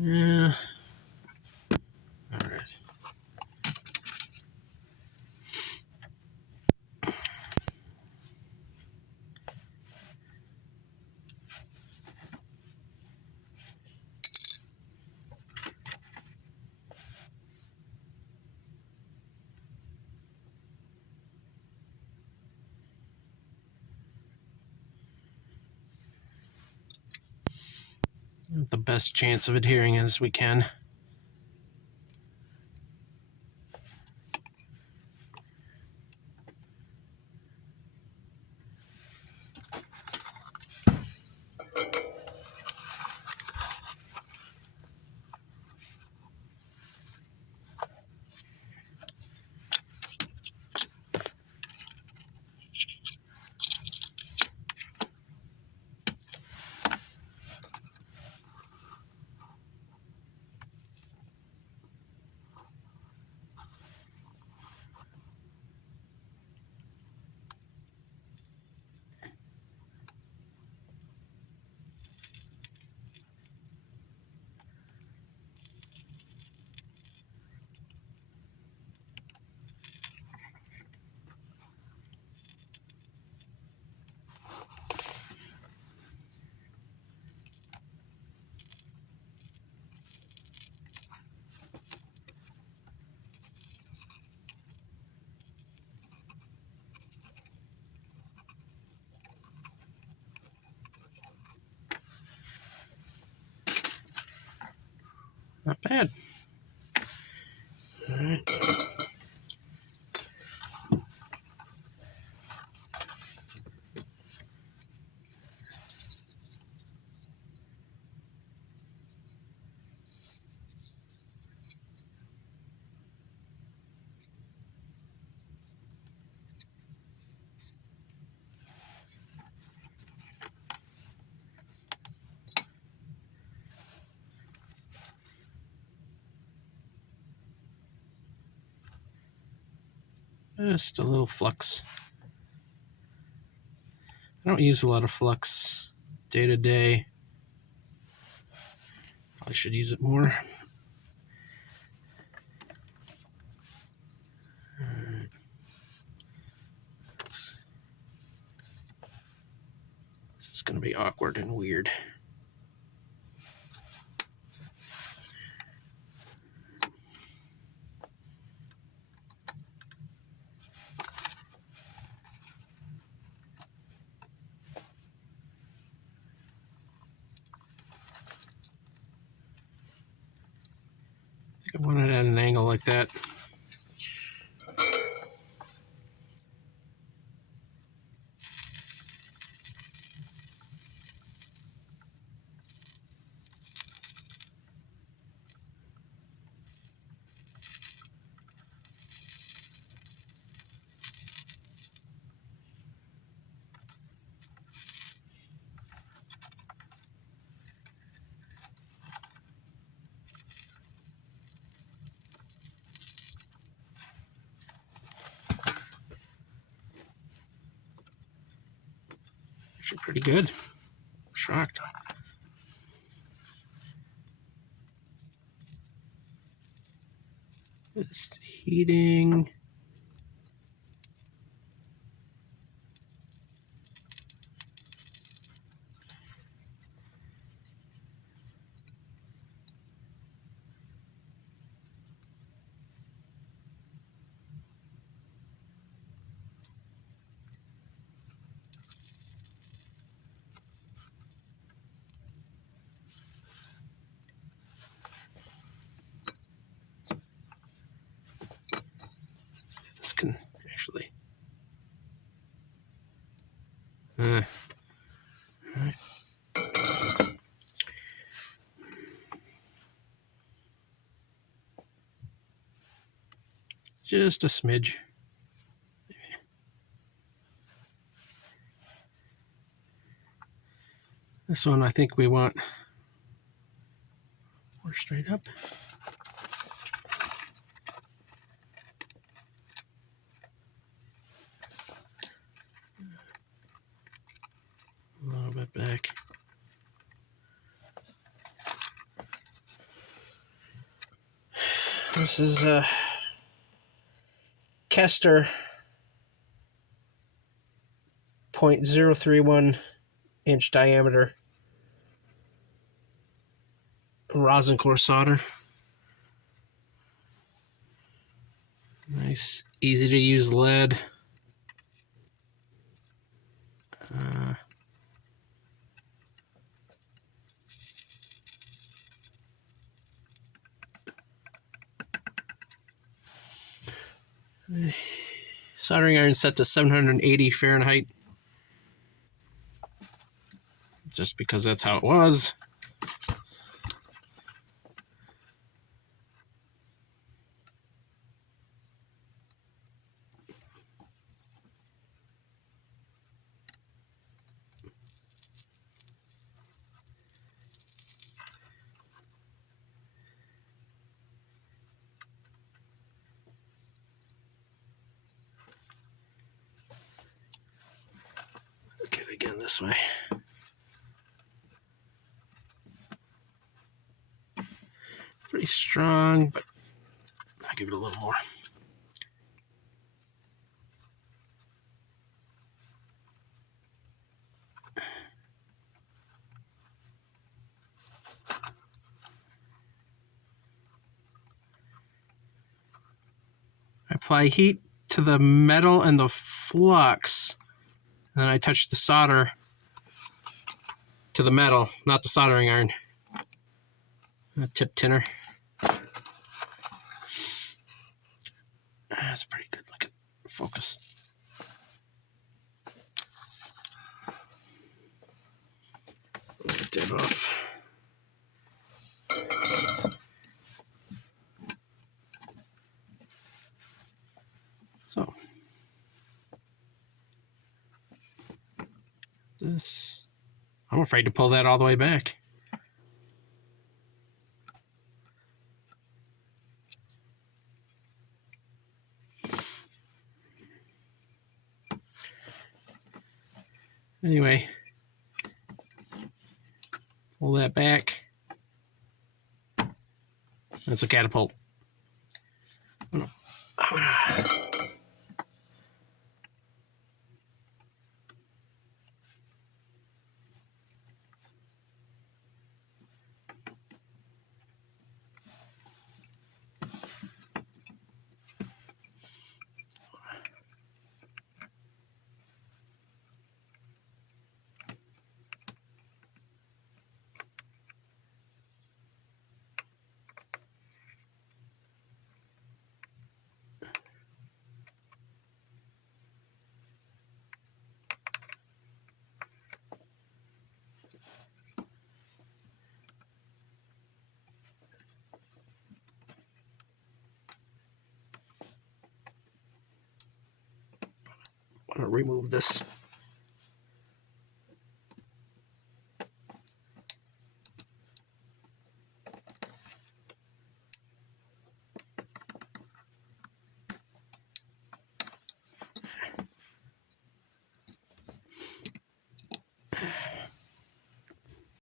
Yeah. All right. The best chance of adhering as we can. Not bad. All right. Just a little flux. I don't use a lot of flux day to day. I should use it more. This is going to be awkward and weird. I think I want it at an angle like that. Actually pretty good. I'm shocked. Just heating. This can actually. Right. Just a smidge. This one I think we want more straight up. A little bit back. This is a Kester 0.031 inch diameter rosin core solder. Nice, easy to use lead. Soldering iron set to 780 Fahrenheit. Just because that's how it was. Okay, again this way. Pretty strong, but I'll give it a little more. Apply heat to the metal and the flux. And then I touch the solder to the metal, not the soldering iron. A tip tinner. That's pretty good. Look at focus. Dip off. So this, I'm afraid to pull that all the way back. Anyway, pull that back. That's a catapult. I'm gonna remove this.